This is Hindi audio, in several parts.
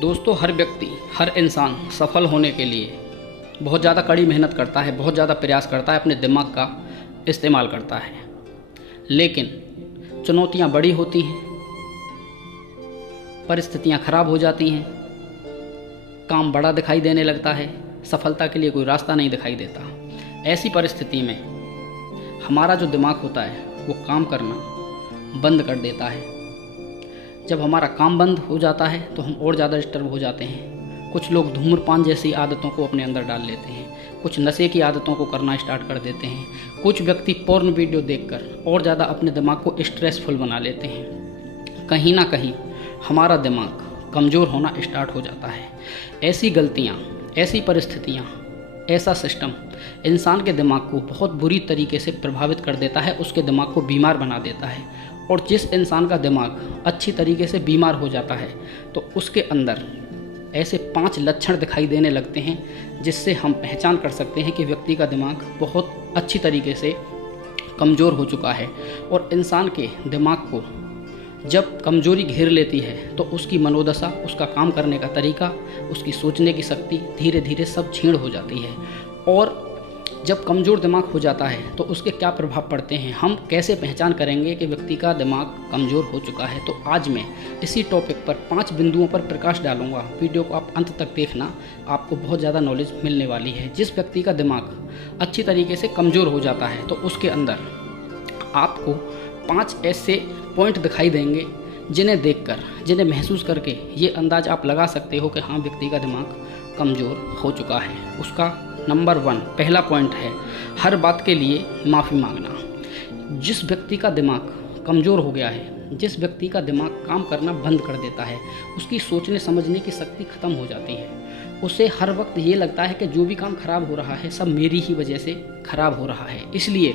दोस्तों, हर व्यक्ति, हर इंसान सफल होने के लिए बहुत ज़्यादा कड़ी मेहनत करता है, बहुत ज़्यादा प्रयास करता है, अपने दिमाग का इस्तेमाल करता है। लेकिन चुनौतियाँ बड़ी होती हैं, परिस्थितियाँ खराब हो जाती हैं, काम बड़ा दिखाई देने लगता है, सफलता के लिए कोई रास्ता नहीं दिखाई देता। ऐसी परिस्थिति में हमारा जो दिमाग होता है वो काम करना बंद कर देता है। जब हमारा काम बंद हो जाता है तो हम और ज़्यादा डिस्टर्ब हो जाते हैं। कुछ लोग धूम्रपान जैसी आदतों को अपने अंदर डाल लेते हैं, कुछ नशे की आदतों को करना स्टार्ट कर देते हैं, कुछ व्यक्ति पोर्न वीडियो देखकर और ज़्यादा अपने दिमाग को स्ट्रेसफुल बना लेते हैं। कहीं ना कहीं हमारा दिमाग कमज़ोर होना स्टार्ट हो जाता है। ऐसी गलतियाँ, ऐसी परिस्थितियाँ, ऐसा सिस्टम इंसान के दिमाग को बहुत बुरी तरीके से प्रभावित कर देता है, उसके दिमाग को बीमार बना देता है। और जिस इंसान का दिमाग अच्छी तरीके से बीमार हो जाता है तो उसके अंदर ऐसे 5 लक्षण दिखाई देने लगते हैं जिससे हम पहचान कर सकते हैं कि व्यक्ति का दिमाग बहुत अच्छी तरीके से कमज़ोर हो चुका है। और इंसान के दिमाग को जब कमज़ोरी घेर लेती है तो उसकी मनोदशा, उसका काम करने का तरीका, उसकी सोचने की शक्ति धीरे धीरे सब क्षीण हो जाती है। और जब कमज़ोर दिमाग हो जाता है तो उसके क्या प्रभाव पड़ते हैं, हम कैसे पहचान करेंगे कि व्यक्ति का दिमाग कमज़ोर हो चुका है। तो आज मैं इसी टॉपिक पर 5 बिंदुओं पर प्रकाश डालूंगा। वीडियो को आप अंत तक देखना, आपको बहुत ज़्यादा नॉलेज मिलने वाली है। जिस व्यक्ति का दिमाग अच्छी तरीके से कमज़ोर हो जाता है तो उसके अंदर आपको 5 ऐसे पॉइंट दिखाई देंगे जिन्हें देखकर, जिन्हें महसूस करके ये अंदाज़ आप लगा सकते हो कि हाँ, व्यक्ति का दिमाग कमज़ोर हो चुका है। उसका नंबर 1 पहला पॉइंट है हर बात के लिए माफ़ी मांगना। जिस व्यक्ति का दिमाग कमज़ोर हो गया है, जिस व्यक्ति का दिमाग काम करना बंद कर देता है, उसकी सोचने समझने की शक्ति ख़त्म हो जाती है। उसे हर वक्त ये लगता है कि जो भी काम खराब हो रहा है सब मेरी ही वजह से खराब हो रहा है। इसलिए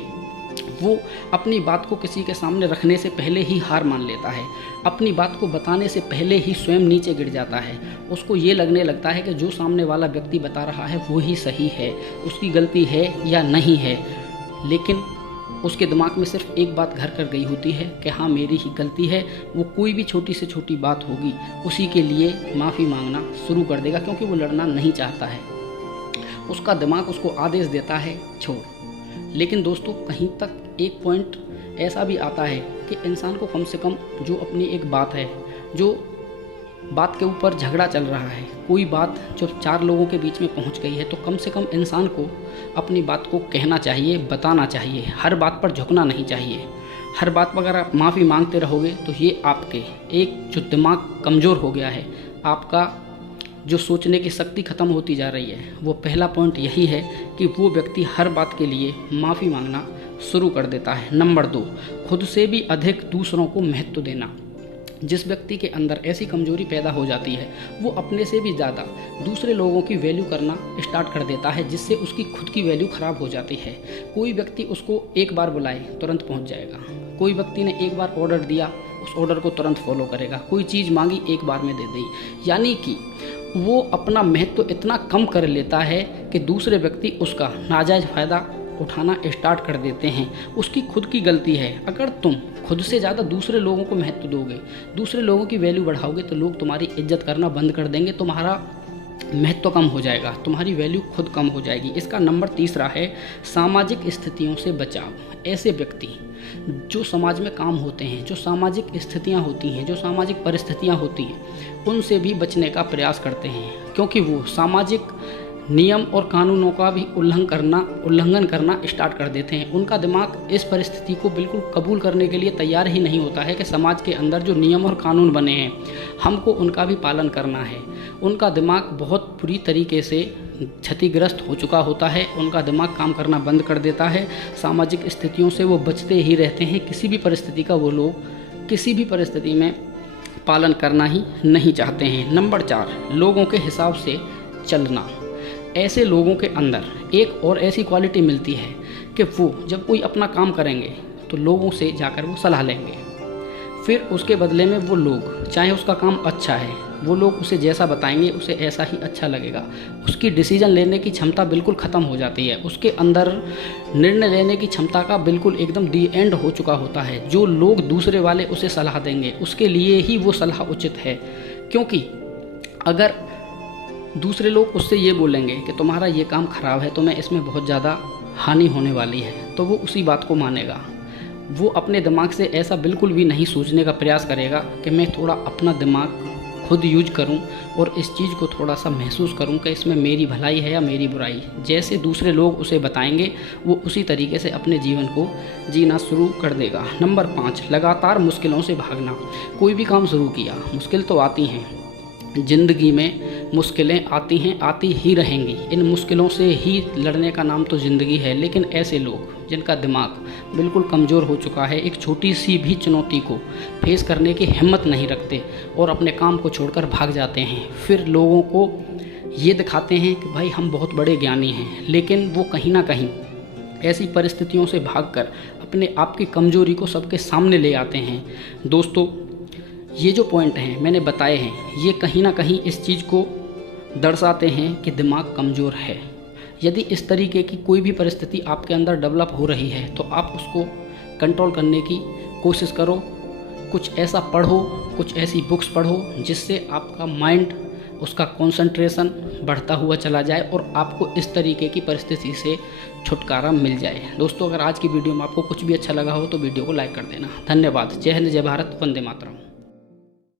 वो अपनी बात को किसी के सामने रखने से पहले ही हार मान लेता है, अपनी बात को बताने से पहले ही स्वयं नीचे गिर जाता है। उसको ये लगने लगता है कि जो सामने वाला व्यक्ति बता रहा है वो ही सही है, उसकी गलती है या नहीं है। लेकिन उसके दिमाग में सिर्फ एक बात घर कर गई होती है कि हाँ, मेरी ही गलती है। वो कोई भी छोटी से छोटी बात होगी उसी के लिए माफ़ी मांगना शुरू कर देगा, क्योंकि वो लड़ना नहीं चाहता है। उसका दिमाग उसको आदेश देता है छोड़। लेकिन दोस्तों, कहीं तक एक पॉइंट ऐसा भी आता है कि इंसान को कम से कम जो अपनी एक बात है, जो बात के ऊपर झगड़ा चल रहा है, कोई बात जो 4 लोगों के बीच में पहुंच गई है, तो कम से कम इंसान को अपनी बात को कहना चाहिए, बताना चाहिए। हर बात पर झुकना नहीं चाहिए। हर बात पर अगर आप माफ़ी मांगते रहोगे तो ये आपके एक जो दिमाग कमज़ोर हो गया है, आपका जो सोचने की शक्ति ख़त्म होती जा रही है, वो पहला पॉइंट यही है कि वो व्यक्ति हर बात के लिए माफ़ी मांगना शुरू कर देता है। नंबर 2, खुद से भी अधिक दूसरों को महत्व देना। जिस व्यक्ति के अंदर ऐसी कमजोरी पैदा हो जाती है वो अपने से भी ज़्यादा दूसरे लोगों की वैल्यू करना स्टार्ट कर देता है, जिससे उसकी खुद की वैल्यू ख़राब हो जाती है। कोई व्यक्ति उसको एक बार बुलाए तुरंत पहुंच जाएगा, कोई व्यक्ति ने एक बार ऑर्डर दिया उस ऑर्डर को तुरंत फॉलो करेगा, कोई चीज़ मांगी एक बार में दे दी। यानी कि वो अपना महत्व इतना कम कर लेता है कि दूसरे व्यक्ति उसका नाजायज़ फ़ायदा उठाना स्टार्ट कर देते हैं। उसकी खुद की गलती है। अगर तुम खुद से ज़्यादा दूसरे लोगों को महत्व दोगे, दूसरे लोगों की वैल्यू बढ़ाओगे, तो लोग तुम्हारी इज्जत करना बंद कर देंगे, तुम्हारा महत्व कम हो जाएगा, तुम्हारी वैल्यू खुद कम हो जाएगी। इसका नंबर 3 है सामाजिक स्थितियों से बचाव। ऐसे व्यक्ति जो समाज में काम होते हैं, जो सामाजिक स्थितियां होती हैं, जो सामाजिक परिस्थितियां होती हैं, उनसे भी बचने का प्रयास करते हैं, क्योंकि वो सामाजिक नियम और कानूनों का भी उल्लंघन करना स्टार्ट कर देते हैं। उनका दिमाग इस परिस्थिति को बिल्कुल कबूल करने के लिए तैयार ही नहीं होता है कि समाज के अंदर जो नियम और कानून बने हैं हमको उनका भी पालन करना है। उनका दिमाग बहुत बुरी तरीके से क्षतिग्रस्त हो चुका होता है, उनका दिमाग काम करना बंद कर देता है। सामाजिक स्थितियों से वो बचते ही रहते हैं। किसी भी परिस्थिति का वो लोग किसी भी परिस्थिति में पालन करना ही नहीं चाहते हैं। नंबर 4, लोगों के हिसाब से चलना। ऐसे लोगों के अंदर एक और ऐसी क्वालिटी मिलती है कि वो जब कोई अपना काम करेंगे तो लोगों से जाकर वो सलाह लेंगे, फिर उसके बदले में वो लोग, चाहे उसका काम अच्छा है, वो लोग उसे जैसा बताएंगे उसे ऐसा ही अच्छा लगेगा। उसकी डिसीजन लेने की क्षमता बिल्कुल ख़त्म हो जाती है। उसके अंदर निर्णय लेने की क्षमता का बिल्कुल एकदम दी एंड हो चुका होता है। जो लोग दूसरे वाले उसे सलाह देंगे उसके लिए ही वो सलाह उचित है, क्योंकि अगर दूसरे लोग उससे ये बोलेंगे कि तुम्हारा ये काम खराब है, तुम्हें इसमें बहुत ज़्यादा हानि होने वाली है, तो वो उसी बात को मानेगा। वो अपने दिमाग से ऐसा बिल्कुल भी नहीं सोचने का प्रयास करेगा कि मैं थोड़ा अपना दिमाग खुद यूज करूं और इस चीज़ को थोड़ा सा महसूस करूं कि इसमें मेरी भलाई है या मेरी बुराई। जैसे दूसरे लोग उसे बताएंगे वो उसी तरीके से अपने जीवन को जीना शुरू कर देगा। नंबर 5, लगातार मुश्किलों से भागना। कोई भी काम शुरू किया, मुश्किल तो आती हैं, ज़िंदगी में मुश्किलें आती हैं, आती ही रहेंगी। इन मुश्किलों से ही लड़ने का नाम तो ज़िंदगी है। लेकिन ऐसे लोग जिनका दिमाग बिल्कुल कमज़ोर हो चुका है, एक छोटी सी भी चुनौती को फेस करने की हिम्मत नहीं रखते और अपने काम को छोड़कर भाग जाते हैं। फिर लोगों को ये दिखाते हैं कि भाई हम बहुत बड़े ज्ञानी हैं, लेकिन वो कहीं ना कहीं ऐसी परिस्थितियों से भागकर अपने आप की कमज़ोरी को सबके सामने ले आते हैं। दोस्तों, ये जो पॉइंट हैं मैंने बताए हैं, ये कहीं ना कहीं इस चीज़ को दर्शाते हैं कि दिमाग कमज़ोर है। यदि इस तरीके की कोई भी परिस्थिति आपके अंदर डेवलप हो रही है तो आप उसको कंट्रोल करने की कोशिश करो। कुछ ऐसा पढ़ो, कुछ ऐसी बुक्स पढ़ो जिससे आपका माइंड, उसका कंसंट्रेशन बढ़ता हुआ चला जाए और आपको इस तरीके की परिस्थिति से छुटकारा मिल जाए। दोस्तों, अगर आज की वीडियो में आपको कुछ भी अच्छा लगा हो तो वीडियो को लाइक कर देना। धन्यवाद। जय हिंद, जय भारत, वंदे मातरम।